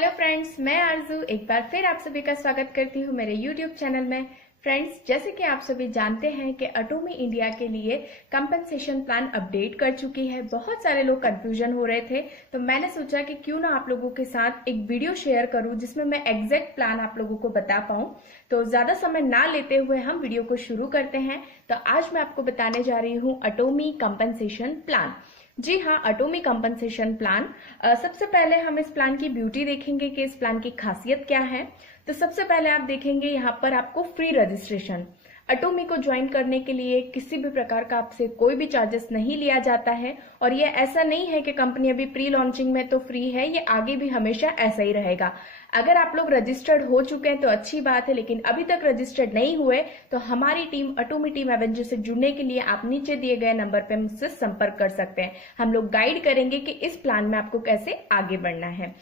Hello friends, मैं आरजू एक बार फिर आप सभी का स्वागत करती हूँ मेरे यूट्यूब चैनल में। फ्रेंड्स, जैसे कि आप सभी जानते हैं कि अटोमी इंडिया के लिए कंपनसेशन प्लान अपडेट कर चुकी है। बहुत सारे लोग कंफ्यूजन हो रहे थे, तो मैंने सोचा कि क्यों ना आप लोगों के साथ एक वीडियो शेयर करूं जिसमें मैं एग्जैक्ट प्लान आप लोगों को बता पाऊं। तो ज्यादा समय ना लेते हुए हम वीडियो को शुरू करते हैं। तो आज मैं आपको बताने जा रही हूँ अटोमी कंपनसेशन प्लान। जी हाँ, अटोमी कंपनसेशन प्लान। सबसे पहले हम इस प्लान की ब्यूटी देखेंगे कि इस प्लान की खासियत क्या है। तो सबसे पहले आप देखेंगे यहाँ पर आपको फ्री रजिस्ट्रेशन। अटोमी को ज्वाइन करने के लिए किसी भी प्रकार का आपसे कोई भी चार्जेस नहीं लिया जाता है, और ये ऐसा नहीं है कि कंपनी अभी प्री लॉन्चिंग में तो फ्री है, ये आगे भी हमेशा ऐसा ही रहेगा। अगर आप लोग रजिस्टर्ड हो चुके हैं तो अच्छी बात है, लेकिन अभी तक रजिस्टर्ड नहीं हुए तो हमारी टीम अटोमी टीम एवेंजर से जुड़ने के लिए आप नीचे दिए गए नंबर पे मुझसे संपर्क कर सकते हैं। हम लोग गाइड करेंगे कि इस प्लान में आपको कैसे आगे बढ़ना है।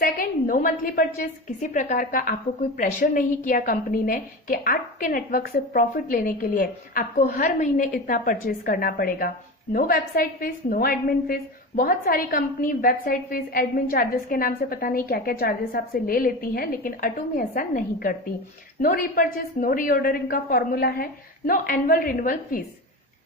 Second, no monthly purchase. किसी प्रकार का आपको कोई प्रेशर नहीं किया कंपनी ने कि आपके नेटवर्क से प्रॉफिट लेने के लिए आपको हर महीने इतना परचेज करना पड़ेगा। No website fees, no admin fees. बहुत सारी company website fees, admin charges के नाम से पता नहीं क्या क्या चार्जेस आपसे ले लेती है, लेकिन अटोमी ऐसा नहीं करती। नो रीपर्चेज, नो रीऑर्डरिंग का फॉर्मूला है। No annual renewal fees.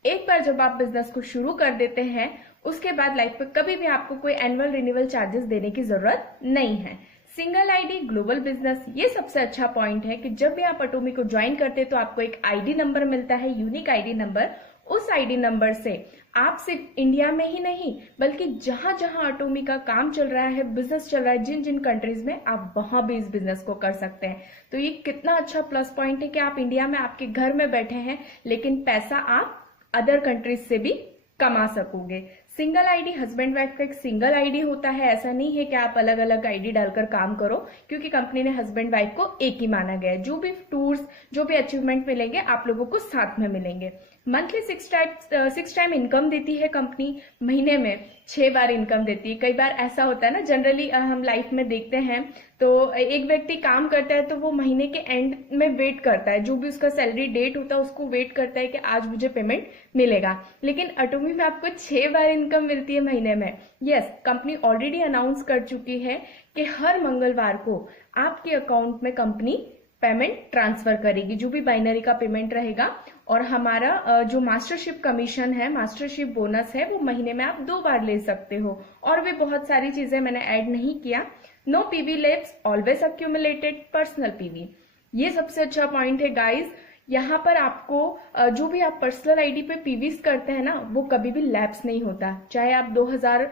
एक बार जब आप बिजनेस को शुरू कर देते हैं उसके बाद लाइफ पे कभी भी आपको कोई एनुअल रिन्यूअल चार्जेस देने की जरूरत नहीं है। Single ID, global business. ये सबसे अच्छा पॉइंट है कि जब भी आप अटोमी को ज्वाइन करते हैं तो आपको एक आईडी नंबर मिलता है, यूनिक आईडी नंबर। उस आईडी नंबर से आप सिर्फ इंडिया में ही नहीं बल्कि जहां जहां अटोमी का काम चल रहा है, बिजनेस चल रहा है, जिन जिन कंट्रीज में, आप वहां भी इस बिजनेस को कर सकते हैं। तो ये कितना अच्छा प्लस पॉइंट है कि आप इंडिया में आपके घर में बैठे हैं, लेकिन पैसा आप अदर कंट्रीज से भी कमा सकोगे। सिंगल आईडी, हस्बैंड वाइफ का एक सिंगल आईडी होता है। ऐसा नहीं है कि आप अलग अलग आईडी डालकर काम करो, क्योंकि कंपनी ने हस्बैंड वाइफ को एक ही माना गया है। जो भी टूर्स, जो भी अचीवमेंट मिलेंगे आप लोगों को साथ में मिलेंगे। मंथली 6 टाइम इनकम देती है कंपनी, महीने में 6 बार इनकम देती है। कई बार ऐसा होता है ना, जनरली हम लाइफ में देखते हैं तो एक व्यक्ति काम करता है तो वो महीने के एंड में वेट करता है, जो भी उसका सैलरी डेट होता है उसको वेट करता है कि आज मुझे पेमेंट मिलेगा। लेकिन अटोमी में आपको 6 बार इनकम मिलती है महीने में। यस, कंपनी ऑलरेडी अनाउंस कर चुकी है कि हर मंगलवार को आपके अकाउंट में कंपनी पेमेंट ट्रांसफर करेगी, जो भी बाइनरी का पेमेंट रहेगा। और हमारा जो मास्टरशिप कमीशन है, मास्टरशिप बोनस है, वो महीने में आप 2 बार ले सकते हो। और भी बहुत सारी चीजें मैंने ऐड नहीं किया। No PV lapse, always accumulated personal PV. ये सबसे अच्छा पॉइंट है गाइज। यहाँ पर आपको जो भी आप पर्सनल आईडी पे पीवीज करते हैं ना, वो कभी भी लैप्स नहीं होता। चाहे आप 2000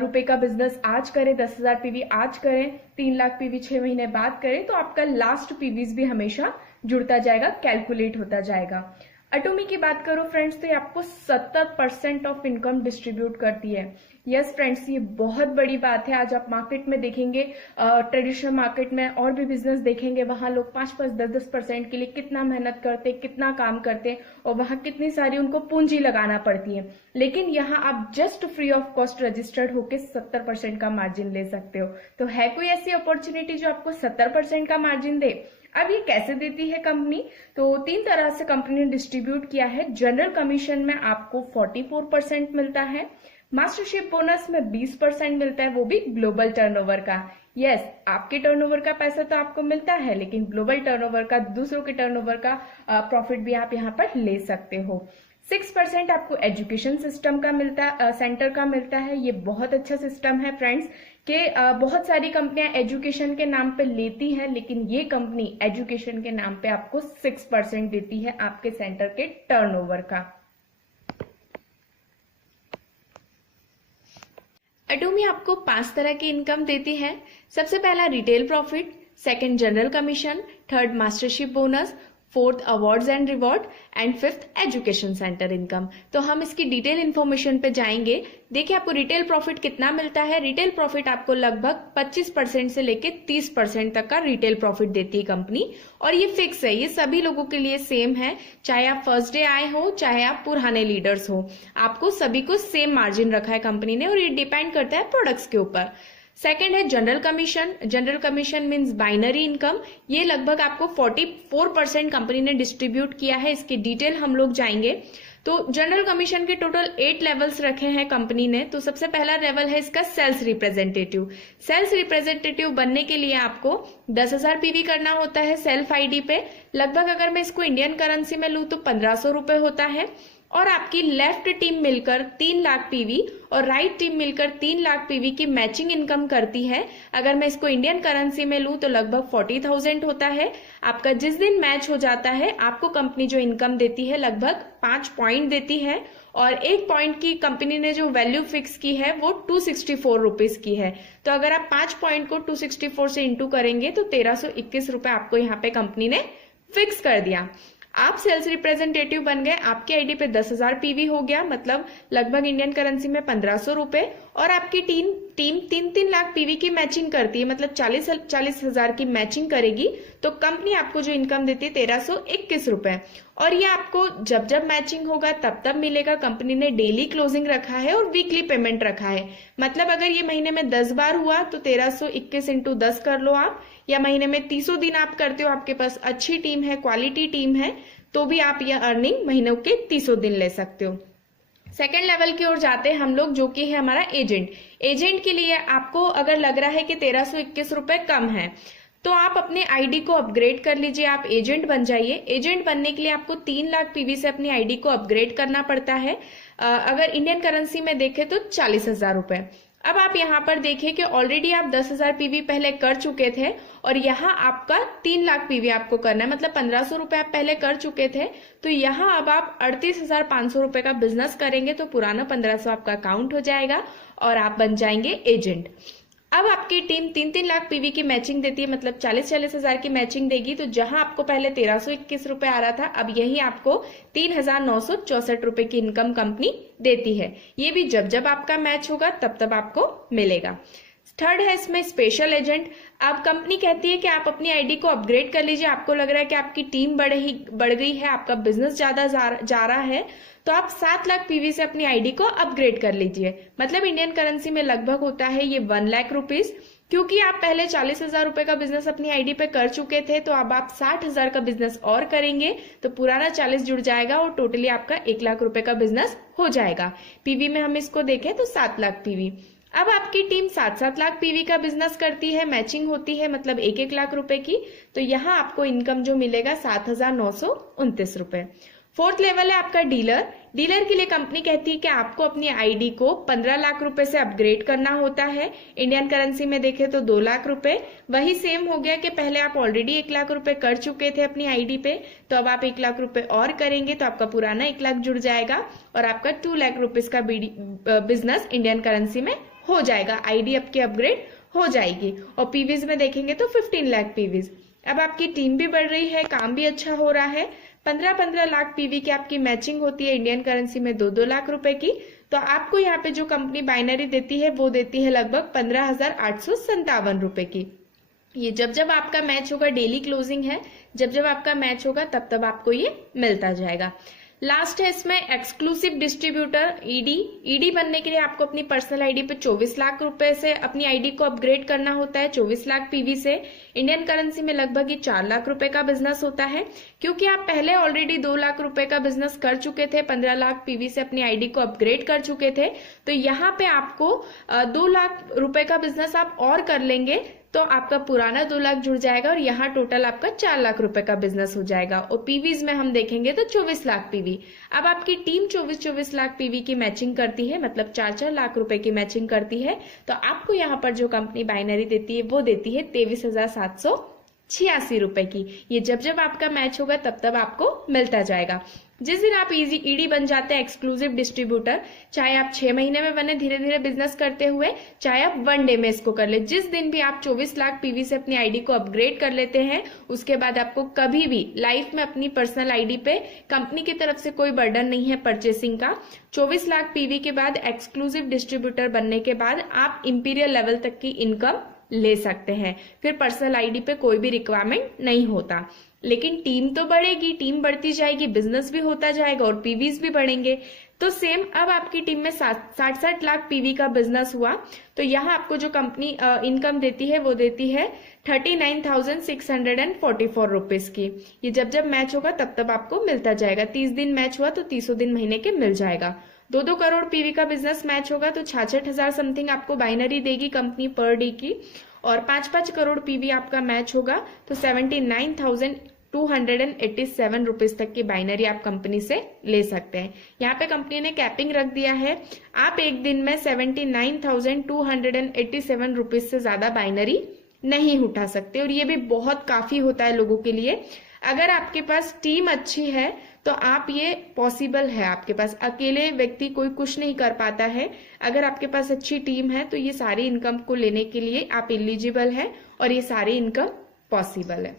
रुपए का बिजनेस आज करें, 10,000 पीवी आज करें, 3 लाख पीवी 6 महीने बाद करें, तो आपका लास्ट पीवीज भी हमेशा जुड़ता जाएगा, कैलकुलेट होता जाएगा। अटोमी की बात करो फ्रेंड्स, तो ये आपको 70% ऑफ इनकम डिस्ट्रीब्यूट करती है। यस फ्रेंड्स, ये बहुत बड़ी बात है। आज आप मार्केट में देखेंगे, ट्रेडिशनल मार्केट में और भी बिजनेस देखेंगे, वहां लोग 5-5, 10-10% के लिए कितना मेहनत करते, कितना काम करते, और वहां कितनी सारी उनको पूंजी लगाना पड़ती है। लेकिन यहाँ आप just free of cost registered होकर 70% का मार्जिन ले सकते हो। तो है कोई ऐसी अपॉर्चुनिटी जो आपको 70% का मार्जिन दे? अब ये कैसे देती है कंपनी? तो 3 तरह से कंपनी ने डिस्ट्रीब्यूट किया है। जनरल कमीशन में आपको 44% मिलता है, मास्टरशिप बोनस में 20% मिलता है, वो भी ग्लोबल टर्नओवर का। यस, आपके टर्नओवर का पैसा तो आपको मिलता है, लेकिन ग्लोबल टर्नओवर का, दूसरों के टर्नओवर का प्रॉफिट भी आप यहाँ पर ले सकते हो। 6% आपको एजुकेशन सिस्टम का मिलता है, सेंटर का मिलता है। ये बहुत अच्छा सिस्टम है फ्रेंड्स, कि बहुत सारी कंपनियां एजुकेशन के नाम पे लेती हैं, लेकिन ये कंपनी एजुकेशन के नाम पे आपको 6% देती है आपके सेंटर के टर्नओवर का। अटोमी आपको 5 तरह की इनकम देती है। सबसे पहला retail profit, second general commission, third mastership bonus, fourth awards and reward, and fifth education centre income. तो हम इसकी डिटेल इन्फॉर्मेशन पे जाएंगे। देखिए आपको रिटेल प्रॉफिट कितना मिलता है। रिटेल प्रॉफिट आपको लगभग 25% से लेके 30% तक का रिटेल प्रॉफिट देती है कंपनी, और ये फिक्स है, ये सभी लोगों के लिए सेम है। चाहे आप फर्स्ट डे आए हो, चाहे आप पुराने लीडर्स हो, आपको सभी को सेम मार्जिन रखा है कंपनी ने, और ये डिपेंड करता है प्रोडक्ट्स के ऊपर। सेकेंड है general commission. General commission means binary income. ये लगभग आपको 44% कंपनी ने डिस्ट्रीब्यूट किया है। इसकी डिटेल हम लोग जाएंगे। तो जनरल कमीशन के टोटल 8 लेवल्स रखे हैं कंपनी ने। तो सबसे पहला लेवल है इसका सेल्स रिप्रेजेंटेटिव। सेल्स रिप्रेजेंटेटिव बनने के लिए आपको 10,000 पीवी करना होता है सेल्फ आईडी पे। लगभग अगर मैं इसको इंडियन करेंसी में लूं तो 1500 रुपए होता है। और आपकी लेफ्ट टीम मिलकर 3 लाख पीवी और राइट टीम मिलकर 3 लाख पीवी की मैचिंग इनकम करती है। अगर मैं इसको इंडियन करेंसी में लूं तो लगभग 40,000 होता है। आपका जिस दिन मैच हो जाता है आपको कंपनी जो इनकम देती है लगभग 5 पॉइंट देती है। और 1 पॉइंट की कंपनी ने जो वैल्यू फिक्स की है वो 264 रुपीज की है। तो अगर आप 5 पॉइंट को 264 से इंटू करेंगे तो 1321 रुपए आपको यहाँ पे कंपनी ने फिक्स कर दिया। आप सेल्स रिप्रेजेंटेटिव बन गए, आपकी आईडी पे 10,000 पीवी हो गया, मतलब लगभग इंडियन करेंसी में 1500 रुपए। और आपकी टीम 3 लाख पीवी की मैचिंग करती है, मतलब 40,000 की मैचिंग करेगी तो कंपनी आपको जो इनकम देती है 1321 रुपए। और ये आपको जब जब मैचिंग होगा तब तब मिलेगा। कंपनी ने डेली क्लोजिंग रखा है और वीकली पेमेंट रखा है। मतलब अगर ये महीने में 10 बार हुआ तो 1321 इंटू 10 कर लो आप, या महीने में 300 दिन आप करते हो, आपके पास अच्छी टीम है, क्वालिटी टीम है, तो भी आप यह अर्निंग महीनों के 300 दिन ले सकते हो। सेकेंड लेवल की ओर जाते हैं हम लोग, जो कि है हमारा एजेंट। एजेंट के लिए आपको अगर लग रहा है कि 1321 रुपए कम है तो आप अपने आईडी को अपग्रेड कर लीजिए, आप एजेंट बन जाइए। एजेंट बनने के लिए आपको 3 लाख पीवी से अपनी आईडी को अपग्रेड करना पड़ता है। अगर इंडियन करेंसी में देखें तो 40,000 रुपए। अब आप यहाँ पर देखिए कि ऑलरेडी आप 10,000 पीवी पहले कर चुके थे और यहाँ आपका 3 लाख पीवी आपको करना है, मतलब 1500 रुपए आप पहले कर चुके थे। तो यहाँ अब आप 38,500 रुपए का बिजनेस करेंगे तो पुराना 1500 आपका काउंट हो जाएगा और आप बन जाएंगे एजेंट। अब आपकी टीम 3 लाख पीवी की मैचिंग देती है, मतलब 40,000 की मैचिंग देगी। तो जहां आपको पहले 1321 रुपए आ रहा था, अब यही आपको 3,964 रुपए की इनकम कंपनी देती है। ये भी जब जब आपका मैच होगा तब तब आपको मिलेगा। थर्ड है इसमें स्पेशल एजेंट। अब कंपनी कहती है कि आप अपनी आईडी को अपग्रेड कर लीजिए, आपको लग रहा है कि आपकी टीम बढ़ गई है, आपका बिजनेस ज्यादा जा रहा है, तो आप 7 लाख पीवी से अपनी आईडी को अपग्रेड कर लीजिए। मतलब इंडियन करेंसी में लगभग होता है ये 1 लाख रुपीज। क्योंकि आप पहले 40,000 रुपए का बिजनेस अपनी आईडी पे कर चुके थे, तो अब आप 60,000 का बिजनेस और करेंगे तो पुराना 40 जुड़ जाएगा और टोटली आपका 1 लाख रुपए का बिजनेस हो जाएगा। पीवी में हम इसको देखें तो 7 लाख पीवी। अब आपकी टीम 7-7 लाख पीवी का बिजनेस करती है, मैचिंग होती है, मतलब 1-1 लाख रुपए की। तो यहाँ आपको इनकम जो मिलेगा 7,929 रुपए। फोर्थ लेवल है आपका डीलर। डीलर के लिए कंपनी कहती है कि आपको अपनी आईडी को 15 लाख रुपए से अपग्रेड करना होता है। इंडियन करेंसी में देखें तो 2 लाख रुपए। वही सेम हो गया कि पहले आप ऑलरेडी 1 लाख रुपए कर चुके थे अपनी आईडी पे, तो अब आप 1 लाख रुपए और करेंगे तो आपका पुराना 1 लाख जुड़ जाएगा और आपका 2 लाख रुपीज का बिजनेस इंडियन करेंसी में हो जाएगा। आईडी आपकी अपग्रेड हो जाएगी। और पीवीज में देखेंगे तो 15 लाख पीवीज। अब आपकी टीम भी बढ़ रही है, काम भी अच्छा हो रहा है। 15-15 लाख पीवी की आपकी मैचिंग होती है इंडियन करेंसी में 2-2 लाख रुपए की। तो आपको यहाँ पे जो कंपनी बाइनरी देती है वो देती है लगभग 15,857 रुपए की। ये जब जब आपका मैच होगा, डेली क्लोजिंग है, जब जब आपका मैच होगा तब तब आपको ये मिलता जाएगा। लास्ट है इसमें एक्सक्लूसिव डिस्ट्रीब्यूटर ईडी। ईडी बनने के लिए आपको अपनी पर्सनल आईडी पे 24 लाख रुपए से अपनी आईडी को अपग्रेड करना होता है, 24 लाख पीवी से। इंडियन करेंसी में लगभग ये 4 लाख रुपए का बिजनेस होता है। क्योंकि आप पहले ऑलरेडी 2 लाख रुपए का बिजनेस कर चुके थे, 15 लाख पीवी से अपनी आईडी को अपग्रेड कर चुके थे, तो यहाँ पे आपको 2 लाख रुपए का बिजनेस आप और कर लेंगे तो आपका पुराना 2 लाख जुड़ जाएगा और यहाँ टोटल आपका 4 लाख रुपए का बिजनेस हो जाएगा। और पीवीज में हम देखेंगे तो 24 लाख पीवी। अब आपकी टीम 24 लाख पीवी की मैचिंग करती है, मतलब 4-4 लाख रुपए की मैचिंग करती है। तो आपको यहाँ पर जो कंपनी बाइनरी देती है वो देती है 23,786 रुपए की। ये जब जब आपका मैच होगा तब तब आपको मिलता जाएगा। जिस दिन आप ईडी बन जाते हैं एक्सक्लूसिव डिस्ट्रीब्यूटर, चाहे आप 6 महीने में बने धीरे धीरे बिजनेस करते हुए, चाहे आप 1 डे में इसको कर ले, जिस दिन भी आप 24 लाख पीवी से अपनी आईडी को अपग्रेड कर लेते हैं, उसके बाद आपको कभी भी लाइफ में अपनी पर्सनल आईडी पे कंपनी की तरफ से कोई बर्डन नहीं है परचेसिंग का। 24 लाख पीवी के बाद एक्सक्लूसिव डिस्ट्रीब्यूटर बनने के बाद आप इंपीरियल लेवल तक की इनकम ले सकते हैं। फिर पर्सनल आईडी पे कोई भी रिक्वायरमेंट नहीं होता। लेकिन टीम तो बढ़ेगी, टीम बढ़ती जाएगी, बिजनेस भी होता जाएगा और पीवीज भी बढ़ेंगे। तो सेम अब आपकी टीम में 60 लाख पीवी का बिजनेस हुआ तो यहाँ आपको जो कंपनी इनकम देती है वो देती है 39,644 रुपीज की। ये जब जब मैच होगा तब तब आपको मिलता जाएगा। 30 दिन मैच हुआ तो 30 दिन महीने के मिल जाएगा। 2-2 करोड़ पीवी का बिजनेस मैच होगा तो 66,000 समथिंग आपको बाइनरी देगी कंपनी पर डे की। और 5-5 करोड़ पीवी आपका मैच होगा तो 79,287 रुपीज तक की बाइनरी आप कंपनी से ले सकते हैं। यहाँ पे कंपनी ने कैपिंग रख दिया है, आप एक दिन में 79,287 रुपीज से ज्यादा बाइनरी नहीं उठा सकते। और ये भी बहुत काफी होता है लोगों के लिए। अगर आपके पास टीम अच्छी है तो आप ये पॉसिबल है, आपके पास अकेले व्यक्ति कोई कुछ नहीं कर पाता है। अगर आपके पास अच्छी टीम है तो ये सारी इनकम को लेने के लिए आप एलिजिबल है और ये सारी इनकम पॉसिबल है।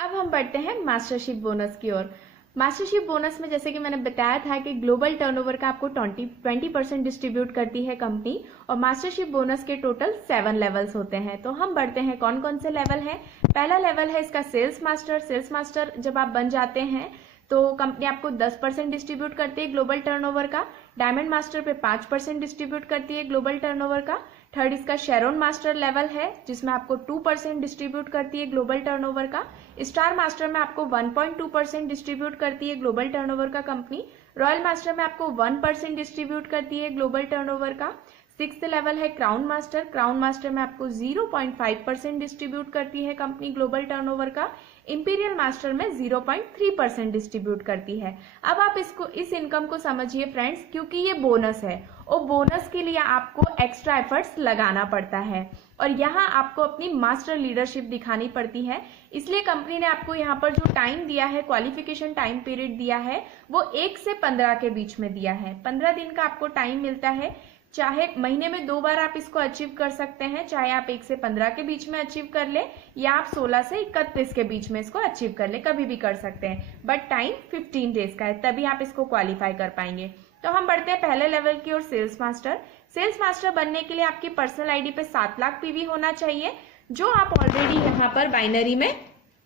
अब हम बढ़ते हैं मास्टरशिप बोनस की ओर। मास्टरशिप बोनस में जैसे कि मैंने बताया था कि ग्लोबल टर्नओवर का आपको 20% डिस्ट्रीब्यूट करती है कंपनी और मास्टरशिप बोनस के टोटल 7 लेवल्स होते हैं। तो हम बढ़ते हैं कौन कौन से लेवल है। पहला लेवल है इसका सेल्स मास्टर। सेल्स मास्टर जब आप बन जाते हैं तो कंपनी आपको 10% डिस्ट्रीब्यूट करती है ग्लोबल टर्नओवर का। डायमंड मास्टर पे 5% डिस्ट्रीब्यूट करती है ग्लोबल टर्नओवर का। थर्ड इसका शेरोन मास्टर लेवल है जिसमें आपको 2% डिस्ट्रीब्यूट करती है ग्लोबल टर्नओवर का। स्टार मास्टर में आपको 1.2% डिस्ट्रीब्यूट करती है ग्लोबल टर्नओवर का कंपनी। रॉयल मास्टर में आपको 1% डिस्ट्रीब्यूट करती है ग्लोबल टर्नओवर का। 6th लेवल है क्राउन मास्टर। क्राउन मास्टर में आपको 0.5% डिस्ट्रीब्यूट करती है कंपनी ग्लोबल टर्नओवर का। इंपीरियल मास्टर में 0.3% डिस्ट्रीब्यूट करती है। अब आप इस इनकम को समझिए फ्रेंड्स, क्योंकि ये बोनस है और बोनस के लिए आपको एक्स्ट्रा एफर्ट्स लगाना पड़ता है और यहाँ आपको अपनी मास्टर लीडरशिप दिखानी पड़ती है। इसलिए कंपनी ने आपको यहाँ पर जो टाइम दिया है, क्वालिफिकेशन टाइम पीरियड दिया है, वो 1 से 15 के बीच में दिया है। 15 दिन का आपको टाइम मिलता है। चाहे महीने में 2 बार आप इसको अचीव कर सकते हैं, चाहे आप 1 से 15 के बीच में अचीव कर ले या आप 16 से 31 के बीच में इसको अचीव कर ले, कभी भी कर सकते हैं। बट टाइम 15 डेज का है, तभी आप इसको क्वालिफाई कर पाएंगे। तो हम बढ़ते हैं पहले लेवल की ओर, सेल्स मास्टर। सेल्स मास्टर बनने के लिए आपकी पर्सनल आईडी पे 7 लाख पीवी होना चाहिए, जो आप ऑलरेडी यहाँ पर बाइनरी में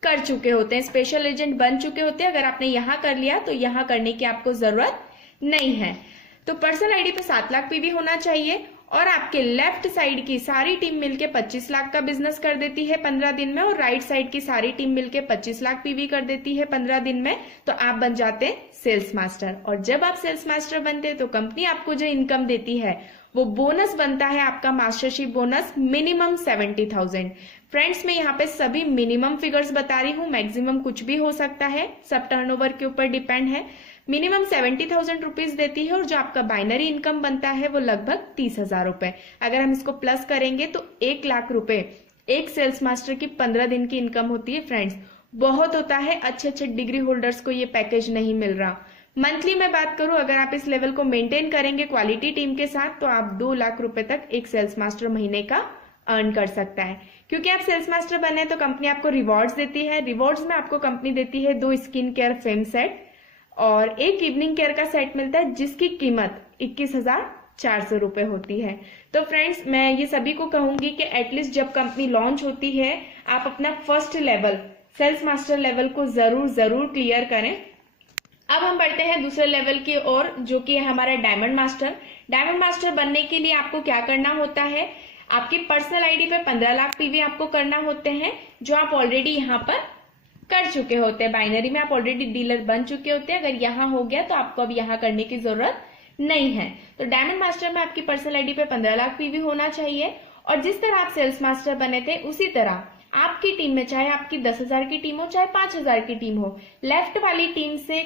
कर चुके होते हैं, स्पेशल एजेंट बन चुके होते हैं। अगर आपने यहाँ कर लिया तो यहाँ करने की आपको जरूरत नहीं है। तो पर्सनल आईडी पे 7 लाख पीवी होना चाहिए और आपके लेफ्ट साइड की सारी टीम मिलके 25 लाख का बिजनेस कर देती है 15 दिन में और राइट साइड की सारी टीम मिलके 25 लाख पीवी कर देती है 15 दिन में। तो आप बन जाते हैं सेल्स मास्टर। और जब आप सेल्स मास्टर बनते हैं तो कंपनी आपको जो इनकम देती है वो बोनस बनता है आपका मास्टरशिप बोनस मिनिमम 70,000। फ्रेंड्स मैं यहाँ पे सभी मिनिमम फिगर्स बता रही हूँ, मैक्सिमम कुछ भी हो सकता है, सब टर्नओवर के ऊपर डिपेंड है। मिनिमम 70,000 रुपीज देती है और जो आपका बाइनरी इनकम बनता है वो लगभग 30,000 रुपए। अगर हम इसको प्लस करेंगे तो 1 लाख रुपए एक सेल्स मास्टर की 15 दिन की इनकम होती है। फ्रेंड्स बहुत होता है, अच्छे अच्छे डिग्री होल्डर्स को ये पैकेज नहीं मिल रहा। मंथली में बात करूं, अगर आप इस लेवल को मेंटेन करेंगे क्वालिटी टीम के साथ तो आप 2 लाख रुपए तक एक सेल्स मास्टर महीने का अर्न कर सकता है। क्योंकि आप सेल्स मास्टर बने तो कंपनी आपको रिवॉर्ड्स देती है। रिवॉर्ड्स में आपको कंपनी देती है 2 स्किन केयर फेम सेट और 1 इवनिंग केयर का सेट मिलता है जिसकी कीमत 21,400 रुपए होती है। तो फ्रेंड्स मैं ये सभी को कहूंगी कि एटलीस्ट जब कंपनी लॉन्च होती है आप अपना first level sales master level को जरूर क्लियर करें। अब हम बढ़ते हैं दूसरे लेवल की ओर, जो कि है हमारा डायमंड मास्टर। डायमंड मास्टर बनने के लिए आपको क्या करना होता है, आपकी पर्सनल आईडी पे 15 लाख पीवी आपको करना होते हैं, जो आप ऑलरेडी यहाँ पर कर चुके होते हैं। बाइनरी में आप ऑलरेडी डीलर बन चुके होते हैं। अगर यहाँ हो गया तो आपको अब यहाँ करने की जरूरत नहीं है। तो डायमंड मास्टर में आपकी पर्सनल आईडी पे 15 लाख पीवी होना चाहिए और जिस तरह आप सेल्स मास्टर बने थे उसी तरह आपकी टीम में, चाहे आपकी 10,000 की टीम हो चाहे 5,000 की टीम हो, लेफ्ट वाली टीम से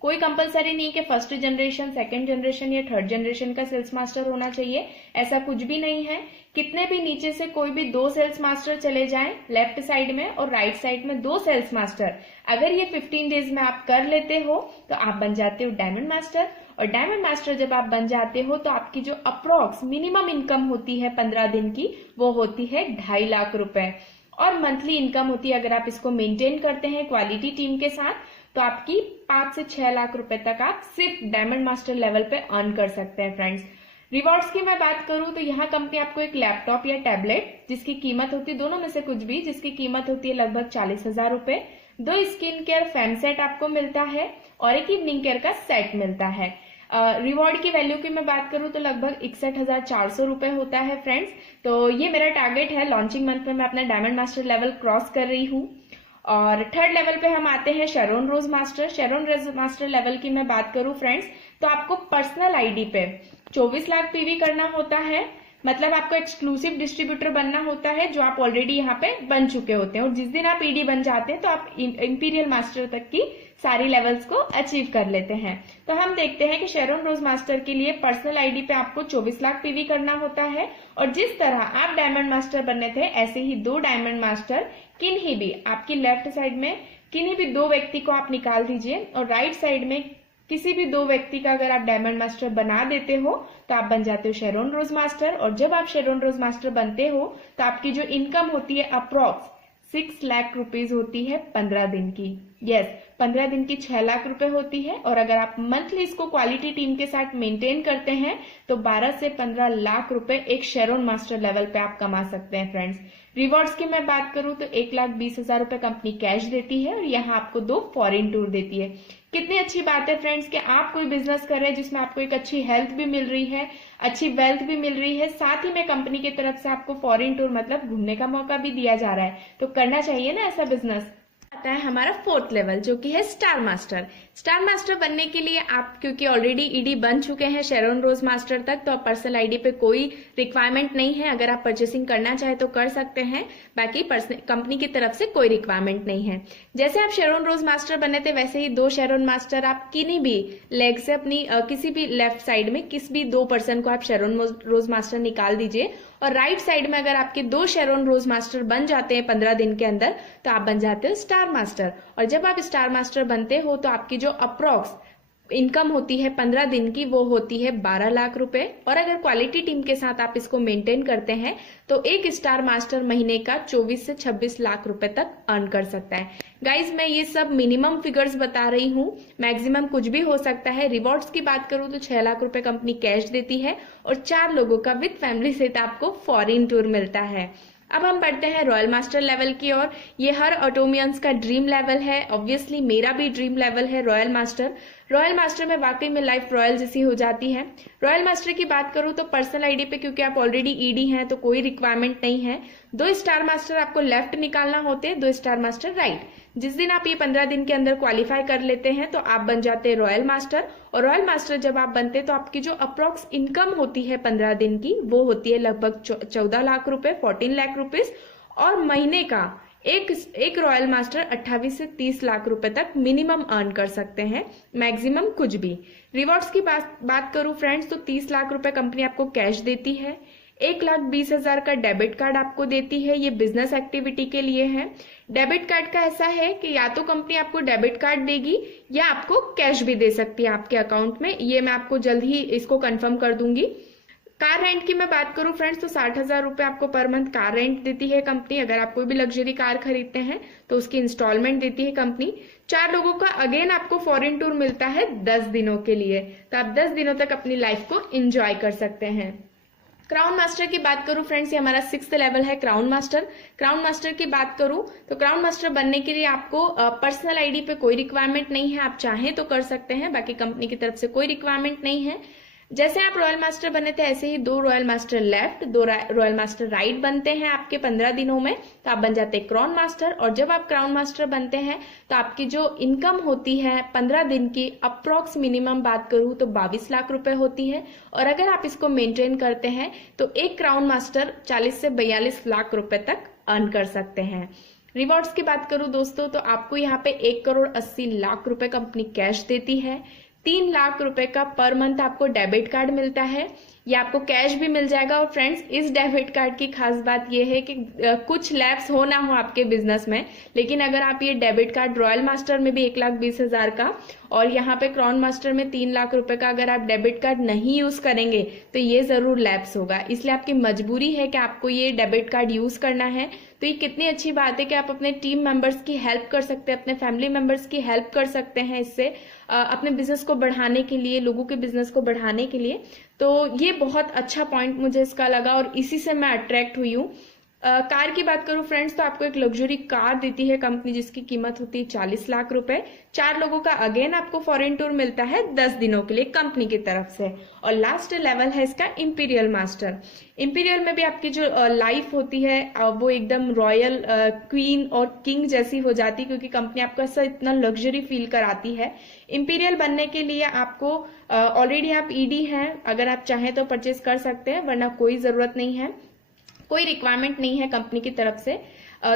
कोई कंपलसरी नहीं कि फर्स्ट जनरेशन, सेकंड जनरेशन या थर्ड जनरेशन का सेल्स मास्टर होना चाहिए, ऐसा कुछ भी नहीं है। कितने भी नीचे से कोई भी 2 सेल्स मास्टर चले जाएं लेफ्ट साइड में और राइट साइड में 2 सेल्स मास्टर, अगर ये 15 डेज में आप कर लेते हो तो आप बन जाते हो डायमंड मास्टर। और डायमंड मास्टर जब आप बन जाते हो तो आपकी जो अप्रोक्स मिनिमम इनकम होती है 15 दिन की वो होती है 2.5 लाख रुपए और मंथली इनकम होती है, अगर आप इसको मेंटेन करते हैं क्वालिटी टीम के साथ, तो आपकी 5 से 6 लाख रुपए तक आप सिर्फ डायमंड मास्टर लेवल पे अर्न कर सकते हैं। फ्रेंड्स रिवॉर्ड्स की मैं बात करूं तो यहाँ कंपनी आपको एक लैपटॉप या टैबलेट जिसकी कीमत होती है, दोनों में से कुछ भी, जिसकी कीमत होती है लगभग 40,000 रुपए, 2 स्किन केयर फैम सेट आपको मिलता है और एक इवनिंग केयर का सेट मिलता है। रिवॉर्ड की वैल्यू की मैं बात करूं तो लगभग 61,400 रुपए होता है फ्रेंड्स। तो ये मेरा टारगेट है, लॉन्चिंग मंथ में मैं अपना डायमंड मास्टर लेवल क्रॉस कर रही हूँ। और थर्ड लेवल पे हम आते हैं शेरोन रोज मास्टर। शेरोन रोज मास्टर लेवल की मैं बात करूं फ्रेंड्स तो आपको पर्सनल आईडी पे 24 लाख पीवी करना होता है, मतलब आपको एक्सक्लूसिव डिस्ट्रीब्यूटर बनना होता है जो आप ऑलरेडी यहाँ पे बन चुके होते हैं, और जिस दिन आप ईडी बन जाते हैं तो आप इंपीरियल मास्टर तक की सारी लेवल्स को अचीव कर लेते हैं। तो हम देखते हैं कि शेरोन रोज मास्टर के लिए पर्सनल आईडी पे आपको 24 लाख पीवी करना होता है, और जिस तरह आप डायमंड मास्टर बनने थे ऐसे ही 2 डायमंड मास्टर किन्हीं भी आपकी लेफ्ट साइड में किन्हीं भी 2 व्यक्ति को आप निकाल दीजिए, और राइट साइड में किसी भी 2 व्यक्ति का अगर आप डायमंड मास्टर बना देते हो तो आप बन जाते हो शेरोन रोज मास्टर। और जब आप शेरोन रोज मास्टर बनते हो तो आपकी जो इनकम होती है अप्रोक्स 6 लाख रुपीज होती है 15 दिन की। यस, 15 दिन की 6 लाख रुपए होती है, और अगर आप मंथली इसको क्वालिटी टीम के साथ मेंटेन करते हैं तो 12 से 15 लाख रुपए एक शेरोन मास्टर लेवल पे आप कमा सकते हैं फ्रेंड्स। रिवॉर्ड्स की मैं बात करूं तो 1,20,000 रुपए कंपनी कैश देती है, और यहाँ आपको 2 फॉरेन टूर देती है। कितनी अच्छी बात है फ्रेंड्स कि आप कोई बिजनेस कर रहे हैं जिसमें आपको एक अच्छी हेल्थ भी मिल रही है, अच्छी वेल्थ भी मिल रही है, साथ ही में कंपनी की तरफ से आपको फॉरेन टूर मतलब घूमने का मौका भी दिया जा रहा है, तो करना चाहिए ना ऐसा बिजनेस। आता है हमारा 4th लेवल जो कि है स्टार मास्टर। स्टार मास्टर बनने के लिए आप क्योंकि ऑलरेडी ईडी बन चुके हैं शेरोन रोज मास्टर तक, तो आप पर्सनल आईडी पे कोई रिक्वायरमेंट नहीं है। अगर आप परचेसिंग करना चाहे तो कर सकते हैं, बाकी कंपनी की तरफ से कोई रिक्वायरमेंट नहीं है। जैसे आप शेरोन रोज मास्टर बने थे वैसे ही 2 शेरोन मास्टर आप किन्हीं भी लेग से अपनी किसी भी लेफ्ट साइड में किसी भी 2 पर्सन को आप शेरोन रोज मास्टर निकाल दीजिए, और राइट साइड में अगर आपके 2 शेरोन रोज मास्टर बन जाते हैं 15 दिन के अंदर तो आप बन जाते हो स्टार मास्टर। और जब आप स्टार मास्टर बनते हो तो आपकी जो अप्रोक्स इनकम होती है 15 दिन की वो होती है 12 लाख रुपए, और अगर क्वालिटी टीम के साथ आप इसको मेंटेन करते हैं तो एक स्टार मास्टर महीने का 24 से 26 लाख रुपए तक अर्न कर सकता है। गाइज मैं ये सब मिनिमम फिगर्स बता रही हूँ, मैक्सिमम कुछ भी हो सकता है। रिवॉर्ड्स की बात करूँ तो 6 लाख रुपए कंपनी कैश देती है, और 4 लोगों का विद फैमिली सहित आपको फॉरेन टूर मिलता है। अब हम बढ़ते हैं रॉयल मास्टर लेवल की ओर। ये हर ऑटोमियंस का ड्रीम लेवल है, ऑब्वियसली मेरा भी ड्रीम लेवल है रॉयल मास्टर। रॉयल मास्टर में वाकई में लाइफ रॉयल जैसी हो जाती है। रॉयल मास्टर की बात करूं तो पर्सनल आईडी पे क्योंकि आप ऑलरेडी ईडी हैं तो कोई रिक्वायरमेंट नहीं है। 2 स्टार मास्टर आपको लेफ्ट निकालना होते हैं, 2 स्टार मास्टर राइट। जिस दिन आप ये 15 दिन के अंदर क्वालिफाई कर लेते हैं तो आप बन जाते हैं रॉयल मास्टर, और रॉयल मास्टर जब आप बनते हैं तो आपकी जो अप्रोक्स इनकम होती है 15 दिन की वो होती है लगभग 14 लाख रुपए, 14 लाख रुपीज, और महीने का एक रॉयल मास्टर 28 से 30 लाख रुपए तक मिनिमम अर्न कर सकते हैं, मैक्सिमम कुछ भी। रिवॉर्ड्स की बात करूं फ्रेंड्स तो 30 लाख रुपए कंपनी आपको कैश देती है, 1,20,000 का डेबिट कार्ड आपको देती है, ये बिजनेस एक्टिविटी के लिए है। डेबिट कार्ड का ऐसा है कि या तो कंपनी आपको डेबिट कार्ड देगी या आपको कैश भी दे सकती है आपके अकाउंट में, ये मैं आपको जल्द ही इसको कंफर्म कर दूंगी। कार रेंट की मैं बात करूं फ्रेंड्स तो 60,000 रुपए आपको पर मंथ कार रेंट देती है कंपनी। अगर आप कोई भी लग्जरी कार खरीदते हैं तो उसकी इंस्टॉलमेंट देती है कंपनी। 4 लोगों का अगेन आपको फॉरेन टूर मिलता है 10 दिनों के लिए, तो आप 10 दिनों तक अपनी लाइफ को एंजॉय कर सकते हैं। क्राउन मास्टर की बात करूं फ्रेंड्स, ये हमारा 6th लेवल है क्राउन मास्टर। क्राउन मास्टर की बात करूं तो क्राउन मास्टर बनने के लिए आपको पर्सनल आईडी पे कोई रिक्वायरमेंट नहीं है, आप चाहें तो कर सकते हैं, बाकी कंपनी की तरफ से कोई रिक्वायरमेंट नहीं है। जैसे आप रॉयल मास्टर बने थे ऐसे ही 2 royal master left, 2 royal master right बनते हैं आपके 15 दिनों में, तो आप बन जाते हैं क्राउन मास्टर। और जब आप क्राउन मास्टर बनते हैं तो आपकी जो इनकम होती है 15 दिन की अप्रोक्स मिनिमम बात करूं तो 22 लाख रुपए होती है, और अगर आप इसको मेंटेन करते हैं तो एक क्राउन मास्टर 40 से 42 लाख रुपए तक अर्न कर सकते हैं। रिवॉर्ड्स की बात करूं दोस्तों तो आपको यहाँ पे 1,80,00,000 रुपए कंपनी कैश देती है, 3 लाख रुपए का पर मंथ आपको डेबिट कार्ड मिलता है, या आपको कैश भी मिल जाएगा। और फ्रेंड्स इस डेबिट कार्ड की खास बात यह है कि कुछ लैप्स हो ना हो आपके बिजनेस में, लेकिन अगर आप ये डेबिट कार्ड रॉयल मास्टर में भी 1,20,000 का और यहाँ पे क्राउन मास्टर में 3 लाख रुपए का अगर आप डेबिट कार्ड नहीं यूज करेंगे तो ये जरूर लैप्स होगा, इसलिए आपकी मजबूरी है कि आपको ये डेबिट कार्ड यूज करना है। तो ये कितनी अच्छी बात है कि आप अपने टीम मेंबर्स की हेल्प कर सकते हैं, अपने फैमिली मेंबर्स की हेल्प कर सकते हैं इससे अपने बिजनेस को बढ़ाने के लिए, लोगों के बिजनेस को बढ़ाने के लिए। तो ये बहुत अच्छा पॉइंट मुझे इसका लगा और इसी से मैं अट्रैक्ट हुई हूँ। कार की बात करूं फ्रेंड्स, तो आपको एक लग्जरी कार देती है कंपनी जिसकी कीमत होती है 40 लाख रुपए। 4 लोगों का अगेन आपको फॉरेन टूर मिलता है 10 दिनों के लिए कंपनी की तरफ से। और लास्ट लेवल है इसका इंपीरियल मास्टर। इंपीरियल में भी आपकी जो लाइफ होती है वो एकदम रॉयल क्वीन और किंग जैसी हो जाती है, क्योंकि कंपनी आपको ऐसा इतना लग्जरी फील कराती है। इंपीरियल बनने के लिए आपको ऑलरेडी आप ईडी हैं, अगर आप चाहें तो परचेज कर सकते हैं, वरना कोई जरूरत नहीं है, कोई रिक्वायरमेंट नहीं है कंपनी की तरफ से।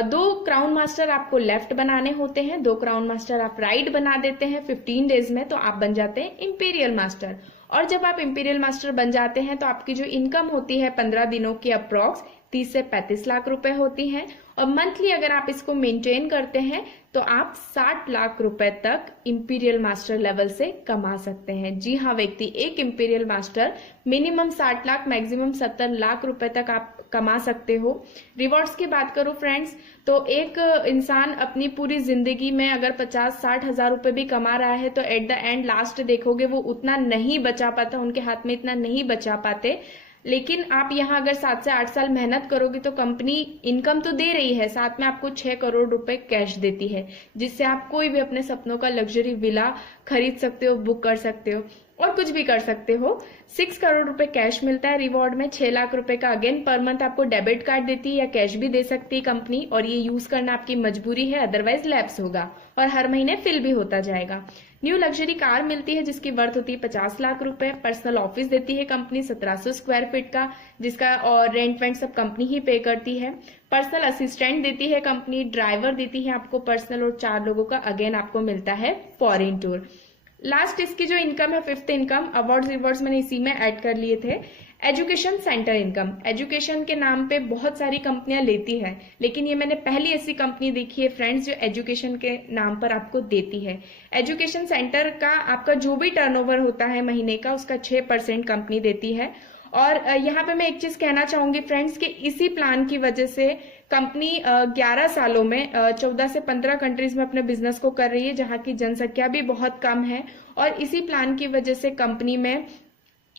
2 क्राउन मास्टर आपको लेफ्ट बनाने होते हैं, 2 क्राउन मास्टर आप राइट बना देते हैं 15 डेज में, तो आप बन जाते हैं इंपीरियल मास्टर। और जब आप इंपीरियल मास्टर बन जाते हैं तो आपकी जो इनकम होती है 15 दिनों की अप्रॉक्स 30 से 35 लाख रुपए होती है। और मंथली अगर आप इसको मेंटेन करते हैं तो आप 60 लाख रुपए तक इंपीरियल मास्टर लेवल से कमा सकते हैं। जी हाँ व्यक्ति, एक imperial master minimum 60 lakh maximum 70 lakh रुपए तक आप कमा सकते हो। रिवॉर्ड्स की बात करूं फ्रेंड्स, तो एक इंसान अपनी पूरी जिंदगी में अगर 50-60 हजार रुपए भी कमा रहा है तो एट द एंड लास्ट देखोगे वो उतना नहीं बचा पाता, उनके हाथ में इतना नहीं बचा पाते। लेकिन आप यहाँ अगर 7 से 8 साल मेहनत करोगे तो कंपनी इनकम तो दे रही है, साथ में आपको 6 करोड़ रुपए कैश देती है, जिससे आप कोई भी अपने सपनों का लग्जरी विला खरीद सकते हो, बुक कर सकते हो और कुछ भी कर सकते हो। 6 करोड़ रुपए कैश मिलता है रिवॉर्ड में। 6 लाख रुपए का अगेन पर मंथ आपको डेबिट कार्ड देती है या कैश भी दे सकती है कंपनी, और ये यूज करना आपकी मजबूरी है, अदरवाइज लैप्स होगा और हर महीने फिल भी होता जाएगा। न्यू लग्जरी कार मिलती है जिसकी वर्थ होती है 50 लाख रुपए। पर्सनल ऑफिस देती है कंपनी 1700 स्क्वायर फीट का, जिसका और रेंट वेंट सब कंपनी ही पे करती है। पर्सनल असिस्टेंट देती है कंपनी, ड्राइवर देती है आपको पर्सनल, और 4 लोगों का अगेन आपको मिलता है फॉरेन टूर। लास्ट इसकी जो इनकम है, 5th इनकम, अवार्ड्स रिवॉर्ड्स मैंने इसी में ऐड कर लिए थे। एजुकेशन सेंटर इनकम, एजुकेशन के नाम पे बहुत सारी कंपनियां लेती है, लेकिन ये मैंने पहली ऐसी कंपनी देखी है फ्रेंड्स जो एजुकेशन के नाम पर आपको देती है। एजुकेशन सेंटर का आपका जो भी टर्नओवर होता है महीने का, उसका 6% कंपनी देती है। और यहाँ पे मैं एक चीज कहना चाहूंगी फ्रेंड्स कि इसी प्लान की वजह से कंपनी 11 सालों में 14 से 15 कंट्रीज में अपने बिजनेस को कर रही है, जहाँ की जनसंख्या भी बहुत कम है। और इसी प्लान की वजह से कंपनी में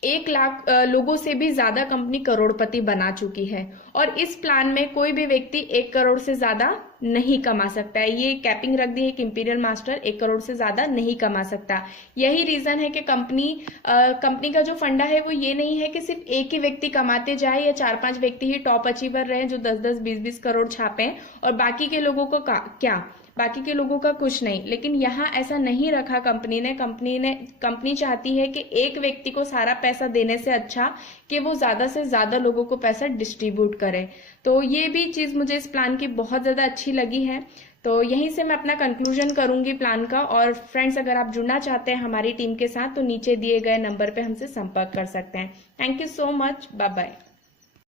1 लाख लोगों से भी ज्यादा कंपनी करोड़पति बना चुकी है। और इस प्लान में कोई भी व्यक्ति 1 करोड़ से ज्यादा नहीं कमा सकता है। ये कैपिंग रख दी है कि इंपीरियल मास्टर 1 करोड़ से ज्यादा नहीं कमा सकता। यही रीजन है कि कंपनी का जो फंडा है वो ये नहीं है कि सिर्फ एक ही व्यक्ति कमाते जाए या 4-5 व्यक्ति ही टॉप अचीवर रहे जो 10-10, 20-20 करोड़ छापे और बाकी के लोगों को क्या, बाकी के लोगों का कुछ नहीं। लेकिन यहाँ ऐसा नहीं रखा कंपनी चाहती है कि एक व्यक्ति को सारा पैसा देने से अच्छा कि वो ज्यादा से ज्यादा लोगों को पैसा डिस्ट्रीब्यूट करे। तो ये भी चीज मुझे इस प्लान की बहुत ज्यादा अच्छी लगी है। तो यहीं से मैं अपना कंक्लूजन करूंगी प्लान का। और फ्रेंड्स, अगर आप जुड़ना चाहते हैं हमारी टीम के साथ तो नीचे दिए गए नंबर पे हमसे संपर्क कर सकते हैं। Thank you so much, bye bye.